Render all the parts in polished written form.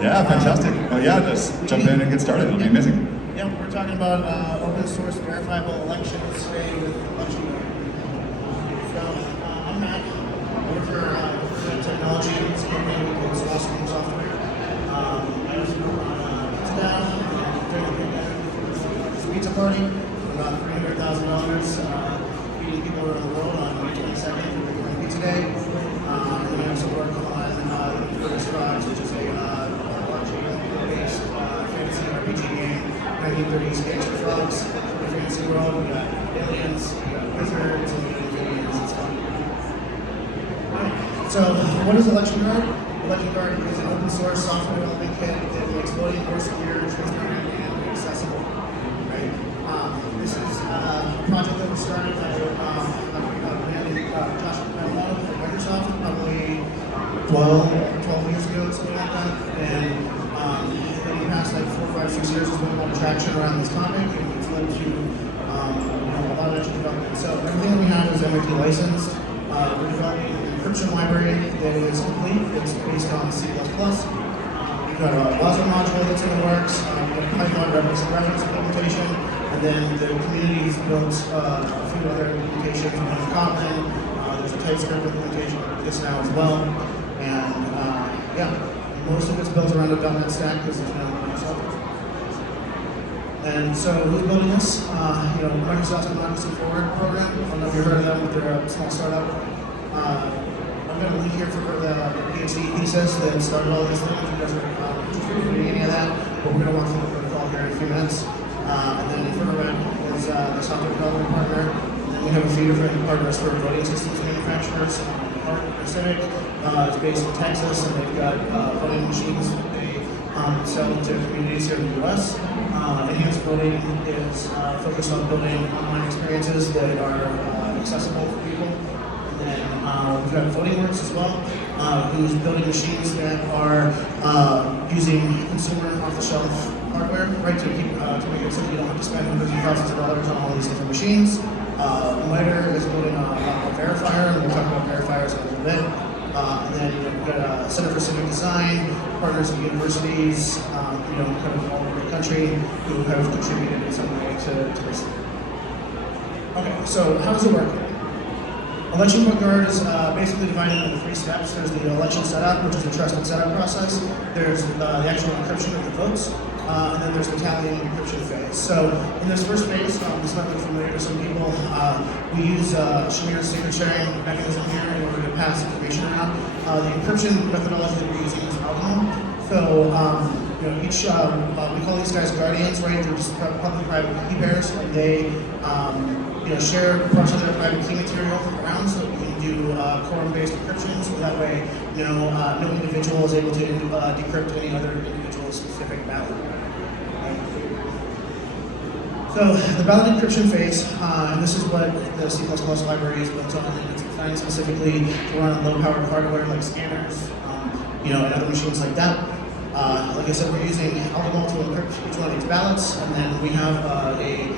Yeah, fantastic. Yeah, just jump in and get started. It'll be amazing. Yeah, we're talking about open source verifiable elections today with election. So I'm Matt. I work for technology in this company called Software. I was on Instagram during the pandemic pizza party for about $300,000 feeding people around the world on May 22nd for Pizza Day. And then I also work on Notorious, which is a blockchain-based fantasy RPG game. 1930s gangster frogs, the fantasy world. We got aliens, we got wizards, and we got amphibians. It's fun. So, what is Election Guard? Election Guard is an open source software development kit that makes voting more secure, transparent, and accessible. Right? This is a project that was started by Josh from Microsoft probably 12 years ago, something like that. And in the past like 4, 5, 6 years, there's been a lot of traction around this topic, and it's led to a lot of extra development. So everything that we have is MIT licensed. We're developing an encryption library that is complete. It's based on C++. We've got a browser module that's in the works. We've got a Python reference implementation, and then the community has built a few other implementations. We have Frogland. There's a TypeScript implementation of this now as well. And yeah, most of it's built around a .NET stack because there's no Microsoft. And so who's building this? Microsoft's Democracy Forward program. I don't know if you've heard of them, but they're a small startup. I've got a link here for the PhD thesis that started all these things. You guys are interested in any of that, but we're going to walk through the protocol here in a few minutes. And then Frogland is the software development partner. And then we have a few different partners for voting systems manufacturers. Pacific. It's based in Texas, and they've got voting machines that they sell to communities here in the U.S. Enhanced Voting is focused on building online experiences that are accessible for people. And then we've got VotingWorks as well, who's building machines that are using consumer off-the-shelf hardware, right, to make it so that you don't have to spend hundreds of thousands of dollars on all these different machines. Miter is building a verifier, and we'll talk about verifiers in a little bit. And then we've got a Center for Civic Design, partners with universities, kind of all over the country who have contributed in some way to this. Okay, so how does it work? Election Guard is basically divided into 3 steps. There's the election setup, which is the trusted setup process. There's the actual encryption of the votes. And then there's the tallying and encryption phase. So in this first phase, this might look familiar to some people, we use Shamir's secret sharing mechanism here in order to pass information around. The encryption methodology that we're using is algorithm. So each, we call these guys guardians, right? They're just public-private key pairs, and they share parts of their private key material around so that we can do quorum-based encryption. So that way, no individual is able to decrypt any other individual's specific ballot. So the ballot encryption phase, and this is what the C++ library is built on. It's designed specifically to run on low-powered hardware like scanners, and other machines like that. Like I said, we're using algorithm to encrypt each one of these ballots, and then we have a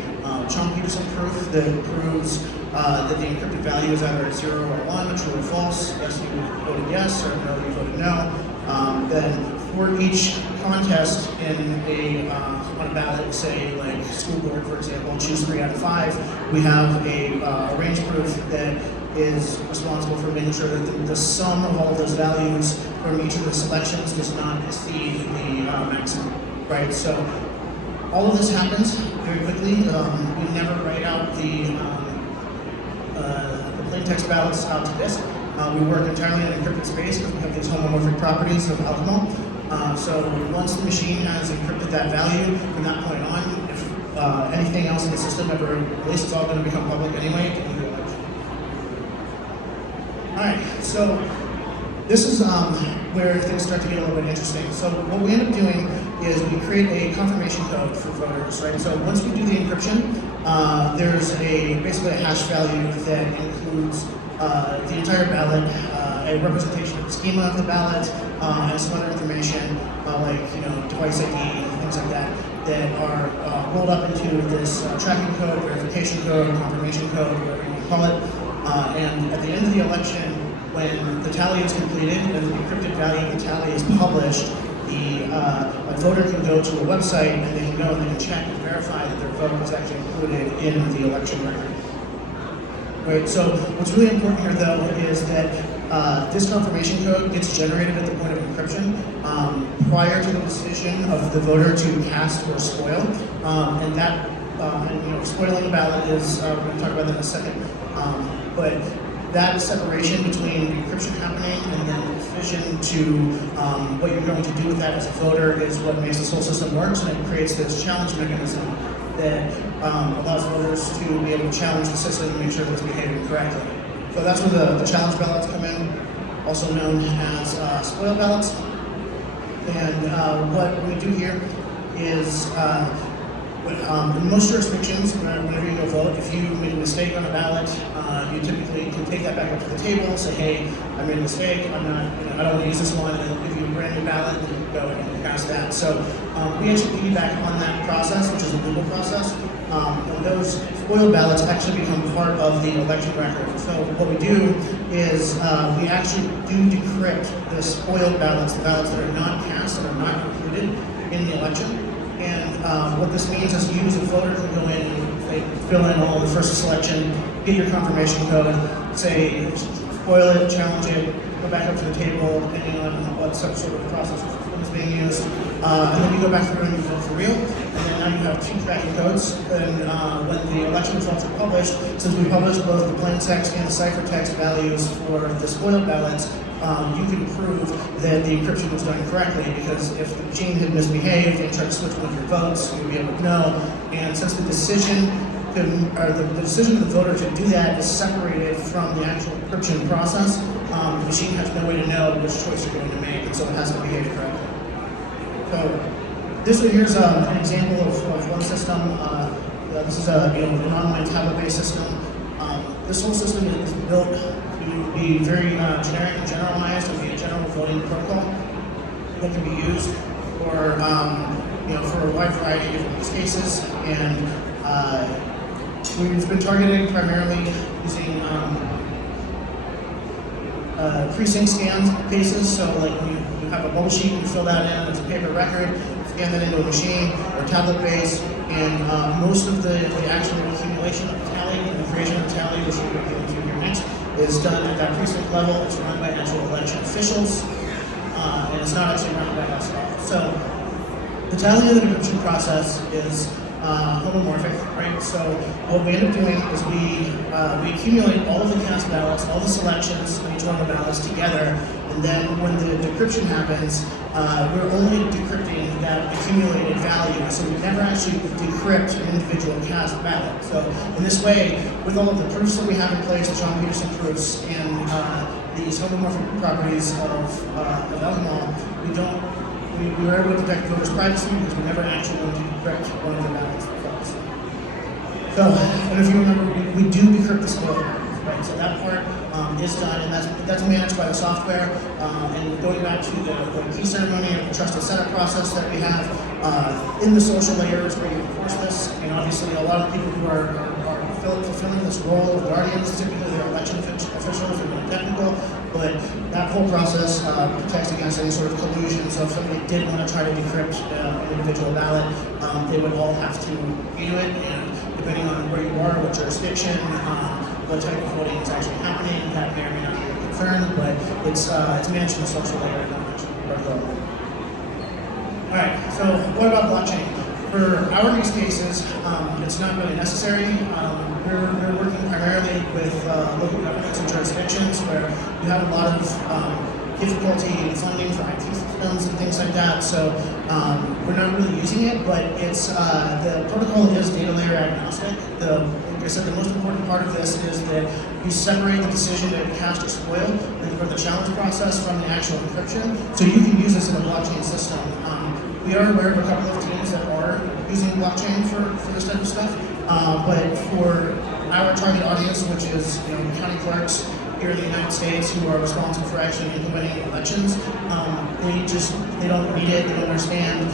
Chong-Peterson proof that proves that the encrypted value is either 0 or 1, true or false. Yes, you voted yes, or no, you voted no. Then for each contest in on a ballot, say like school board, for example, choose 3 out of 5, we have a range proof that is responsible for making sure that the sum of all of those values from each of the selections does not exceed the maximum, right? So all of this happens very quickly. We never write out the plain text ballots out to disk. We work entirely in encrypted space because we have these homomorphic properties of alcohol. So once the machine has encrypted that value, from that point on, if anything else in the system ever released, it's all going to become public anyway at the end of the election. Alright, so this is where things start to get a little bit interesting. So what we end up doing is we create a confirmation code for voters, right? So once we do the encryption, there's basically a hash value that includes the entire ballot, a representation of the schema of the ballot, and some other information like device ID, things like that, that are rolled up into this tracking code, verification code, confirmation code, whatever you want to call it. And at the end of the election, when the tally is completed and the encrypted value of the tally is published, a voter can go to a website and they can go and they can check and verify that their vote was actually included in the election record. Right, so what's really important here though is that this confirmation code gets generated at the point of encryption prior to the decision of the voter to cast or spoil, and that spoiling a ballot is we're going to talk about that in a second, but that separation between encryption happening and then the decision to what you're going to do with that as a voter is what makes this whole system work, and it creates this challenge mechanism that allows voters to be able to challenge the system and make sure that it's behaving correctly. So that's where the challenge ballots come in, also known as spoil ballots. And what we do here is, in most jurisdictions, whenever you go vote, if you make a mistake on a ballot, you typically can take that back up to the table, say, hey, I made a mistake, I don't want to use this one, and they'll give you a brand new ballot, and you can go and cast that. So we actually piggyback on that process, which is a legal process. And those spoiled ballots actually become part of the election record. So what we do is we actually do decrypt the spoiled ballots, the ballots that are not cast and are not included in the election. And what this means is you as a voter can go in and fill in all the first selection, get your confirmation code, say spoil it, challenge it, go back up to the table, depending on what sort of process is being used, and then you go back through and you vote for real. And then now you have two tracking codes. And when the election results are published, since we publish both the plain text and the ciphertext values for the spoiled ballots, you can prove that the encryption was done correctly, because if the machine had misbehaved and tried to switch one of your votes, you'd be able to know. And since the decision the decision of the voter to do that is separated from the actual encryption process, the machine has no way to know which choice you're going to make, and so it has to behave correctly. So this one here's an example of one system. This is an online tablet-based system. This whole system is built to be very generic and generalized, and be a general voting protocol that can be used for for a wide variety of different use cases. And we've been targeting primarily using precinct scan cases. So like when you have a bubble sheet, you fill that in, it's a paper record, scan that into a machine or tablet-based, and most of the actual accumulation of the tally and the creation of the tally, which we're going to get into here next, is done at that precinct level. It's run by actual election officials, and it's not actually run by us at all. So the tally of the encryption process is homomorphic, right? So what we end up doing is we accumulate all of the cast ballots, all the selections of each one of the ballots together, and then when the decryption happens, we're only decrypting that accumulated value, so we never actually decrypt an individual cast ballot. So in this way, with all of the proofs that we have in place, the John Peterson proofs, and these homomorphic properties of alcohol, we were able to protect voters' privacy because we never actually wanted to decrypt one of the ballots themselves. So, and if you remember, we do decrypt the spoiled ballots, right? So that part is done, and that's managed by the software. And going back to the key ceremony and the trusted setup process that we have in the social layers where you enforce this, and obviously a lot of people who are fulfilling this role of guardians, typically they're election officials or more technical, but that whole process protects against any sort of collusion. So if somebody did want to try to decrypt an individual ballot, they would all have to do it, and depending on where you are, what jurisdiction, what type of voting is actually happening, that may or may not be a concern, but it's managed in the social layer, not much protocol. All right, so what about blockchain? For our use cases, it's not really necessary. We're working primarily with local governments and jurisdictions where you have a lot of difficulty in funding for IT systems and things like that. So we're not really using it, but it's the protocol is data layer agnostic. Like I said, the most important part of this is that you separate the decision to cast or spoil for the challenge process from the actual encryption. So you can use this in a blockchain system. We are aware of a couple of teams that are using blockchain for this type of stuff, but for our target audience, which is county clerks here in the United States who are responsible for actually implementing elections, they don't read it, they don't understand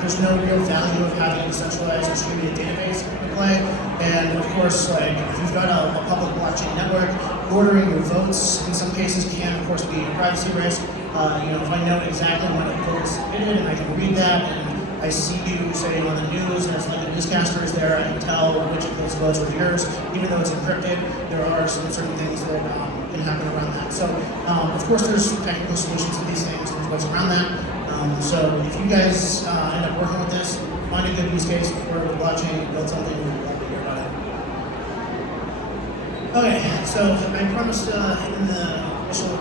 there's no real value of having a decentralized distributed database in play. And of course, like if you've got a public blockchain network, ordering your votes in some cases can of course be a privacy risk. If I know exactly when a vote is submitted and I can read that, and I see you say on the news and it's like a newscaster is there, I can tell which of those votes are yours, even though it's encrypted. There are some certain things that can happen around that. So of course there's technical solutions to these things, there's ways around that. So if you guys end up working with this, find a good use case for the blockchain, build something, we'd love to hear about it. Okay, so I promised in the initial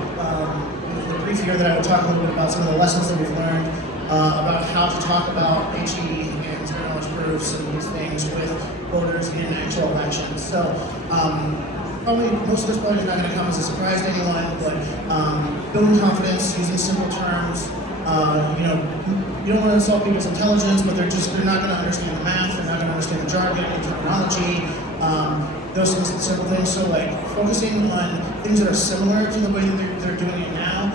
the brief here that I would talk a little bit about some of the lessons that we've learned about how to talk about HE and zero knowledge proofs and these things with voters in actual elections. So probably most of this probably is not going to come as a surprise to anyone, but building confidence using simple terms. You don't want to insult people's intelligence, but they're not going to understand the math, they're not going to understand the jargon, the terminology, those things, simple things. So like focusing on things that are similar to the way that they're doing it now.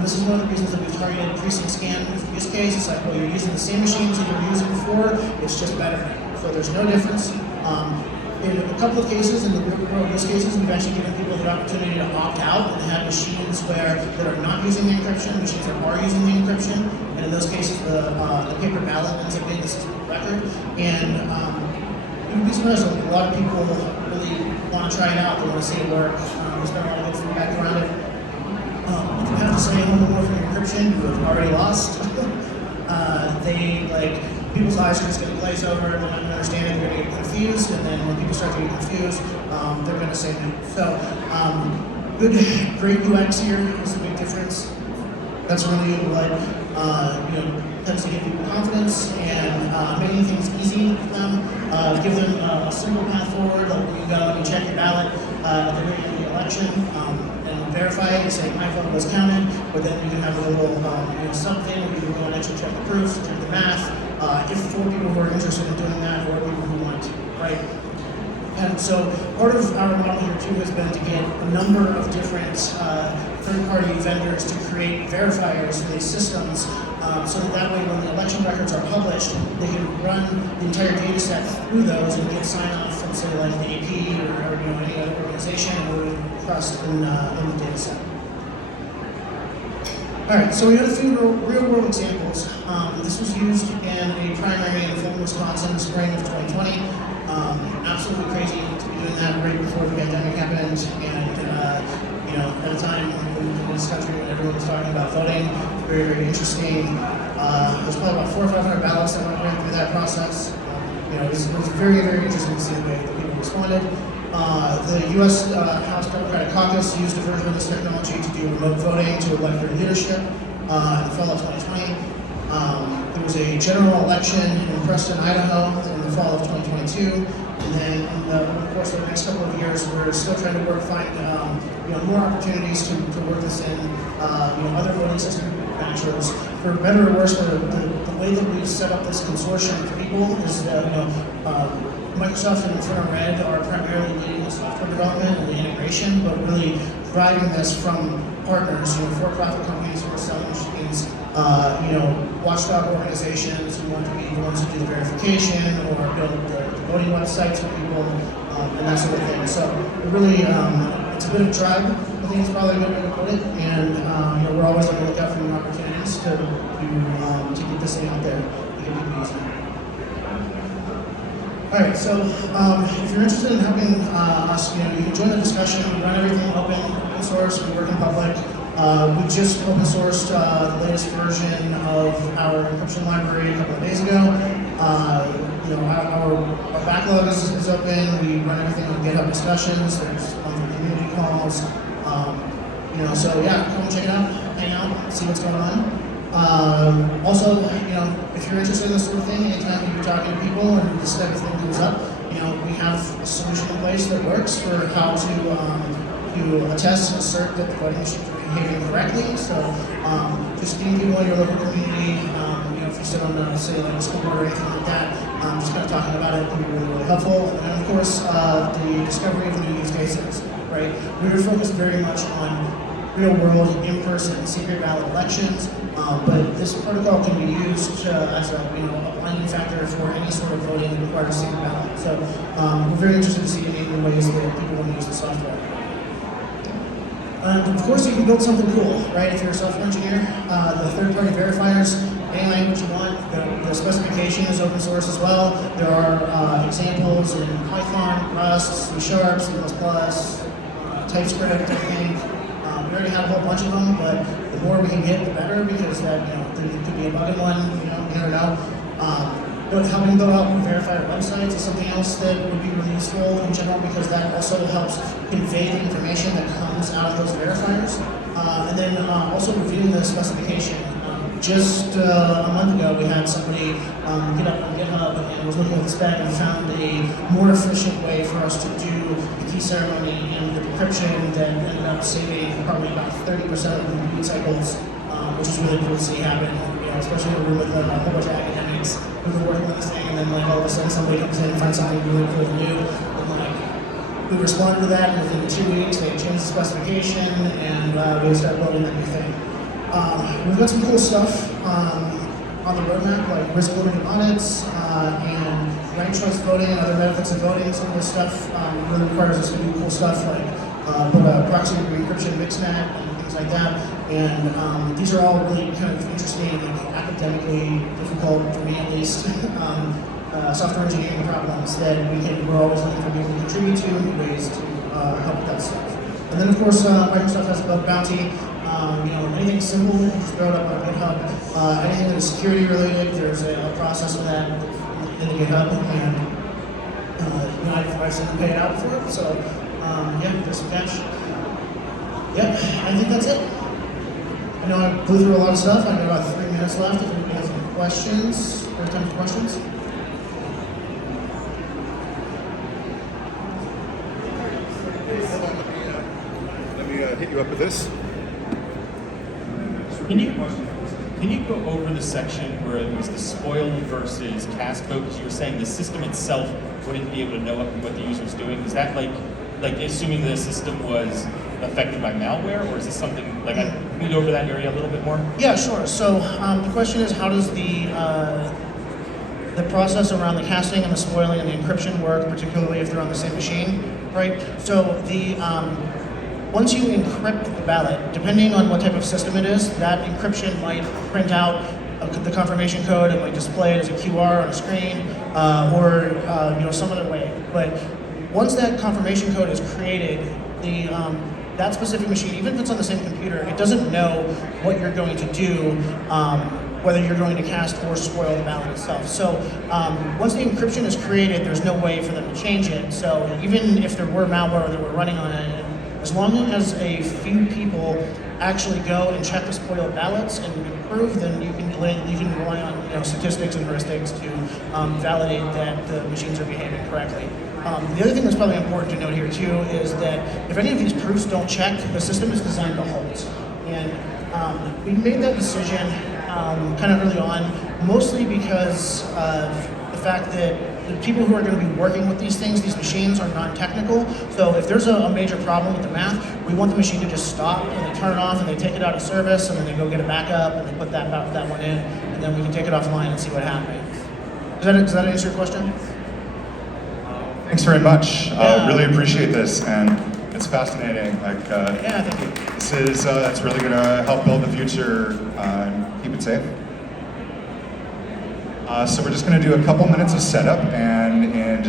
This is one of the reasons that we targeted precinct scan use case. It's like, well, you're using the same machines that you were using before, it's just better. So there's no difference. In a couple of cases, in the real world use cases, we've actually given people the opportunity to opt out and have machines that are not using the encryption, machines that are using the encryption, and in those cases, the paper ballot ends up being the system of record. And you'd be surprised, a lot of people really want to try it out, they want to see it work. There's been a lot of good feedback around it. If you have to say homomorphic encryption, you have already lost. People's eyes are just going to glaze over, they're not going to understand it, they're going to get confused, and then when people start to get confused, they're going to say no. So, great UX here is a big difference. That's really what tends to give people confidence and making things easy for them. Give them a simple path forward. Like when you go and you check your ballot at the very end of the election and verify it, you say my vote was counted, but then you can have a little something where you can go and actually check the proofs, check the math. If for people who are interested in doing that or people who want to, right? And so part of our model here too has been to get a number of different third-party vendors to create verifiers for these systems so that way when the election records are published, they can run the entire data set through those and get sign-off from say like the AP or any other organization or trust in the data set. All right, so we had a few real-world examples. This was used in a primary in Fulton, Wisconsin, in the spring of 2020. Absolutely crazy to be doing that right before the pandemic happened, and at a time in this country when everyone was talking about voting, very, very interesting. There's probably about 400 or 500 ballots that went through that process. It was very, very interesting to see the way that people responded. The U.S. House Democratic Caucus used a version of this technology to do remote voting to elect their leadership in the fall of 2020. There was a general election in Preston, Idaho in the fall of 2022. And then in the course of the next couple of years, we're still trying to find more opportunities to work this in other voting system manufacturers. For better or worse, the way that we've set up this consortium of people is that Microsoft and InfraRed are primarily leading the software development and the integration, but really driving this from partners, for-profit companies who are selling machines, watchdog organizations who want to be the ones who do the verification or build the voting websites for people, and that sort of thing. So it really, it's a bit of a tribe, I think it's probably a good way to put it, and we're always on the lookout for new opportunities to get this thing out there and get people using it. All right, so if you're interested in helping us, you can join the discussion. We run everything open source. We work in public. We just open sourced the latest version of our encryption library a couple of days ago. Our backlog is open. We run everything on GitHub discussions. There's monthly community calls. So yeah, come check it out, hang out, see what's going on. Also, if you're interested in this sort of thing, anytime you're talking to people and this type of thing comes up, we have a solution in place that works for how to attest and assert that the voting machines are behaving correctly. So just getting people in your local community, if you sit on say like a school board or anything like that, just kind of talking about it can be really, really helpful. And then of course, the discovery of new use cases, right? We were focused very much on real-world, in-person, secret ballot elections. But this protocol can be used as a blending factor for any sort of voting that requires a secret ballot. So we're very interested to see any new ways that people want to use the software. Of course, you can build something cool, right? If you're a software engineer, the third-party verifiers, any language you want. The specification is open source as well. There are examples in Python, Rust, C#, C++, TypeScript, I think. We already had a whole bunch of them, but the more we can get, the better, because that there could be a bug in one. You never know. But helping build out verifier websites is something else that would be really useful in general, because that also helps convey the information that comes out of those verifiers. And then also reviewing the specification. Just a month ago, we had somebody get up on GitHub and was looking at the spec and found a more efficient way for us to do the key ceremony and the decryption that ended up saving probably about 30% of the compute cycles, which is really cool to see happen. Especially in a room with a whole bunch of academics who are working on this thing, and then all of a sudden somebody comes in and finds something really cool and new. And we responded to that, and within 2 weeks they changed the specification, and we started building that new thing. We've got some cool stuff on the roadmap, like risk-limited audits and rank trust voting and other methods of voting. Some of this stuff really requires us to do cool stuff like put a proxy encryption mixnet and things like that. And these are all really kind of interesting, academically difficult, for me at least, software engineering problems that we're always looking for people to contribute to and ways to help with that stuff. And then of course, Microsoft has a bug bounty. Anything simple, you can just throw it up on GitHub. Anything that is security related, there's a process for that in the GitHub, and I've seen them pay it out for it. So there's some cash. I think that's it. I know I blew through a lot of stuff. I've got about 3 minutes left. If anybody has any questions, we have time for questions. Let me hit you up with this. Can you go over the section where it was the spoil versus cast vote? Because you were saying the system itself wouldn't be able to know what the user was doing. Is that like assuming the system was affected by malware, or is this something can we go over that area a little bit more? Yeah, sure. So the question is, how does the process around the casting and the spoiling and the encryption work, particularly if they're on the same machine, right? So once you encrypt the ballot, depending on what type of system it is, that encryption might print out the confirmation code. It might display it as a QR on a screen, or some other way. But once that confirmation code is created, that specific machine, even if it's on the same computer, it doesn't know what you're going to do, whether you're going to cast or spoil the ballot itself. So once the encryption is created, there's no way for them to change it. So even if there were malware that were running on it, as long as a few people actually go and check the spoiled ballots and approve, then you can rely on statistics and heuristics to validate that the machines are behaving correctly. The other thing that's probably important to note here too is that if any of these proofs don't check, the system is designed to halt. And we made that decision kind of early on, mostly because of the fact that the people who are going to be working with these things, these machines, are non-technical. So if there's a major problem with the math, we want the machine to just stop, and they turn it off, and they take it out of service, and then they go get a backup, and they put that one in, and then we can take it offline and see what happened. Does that answer your question? Thanks very much. Really appreciate this, and it's fascinating. Thank you. This is it's really going to help build the future and keep it safe. So we're just going to do a couple minutes of setup, and in just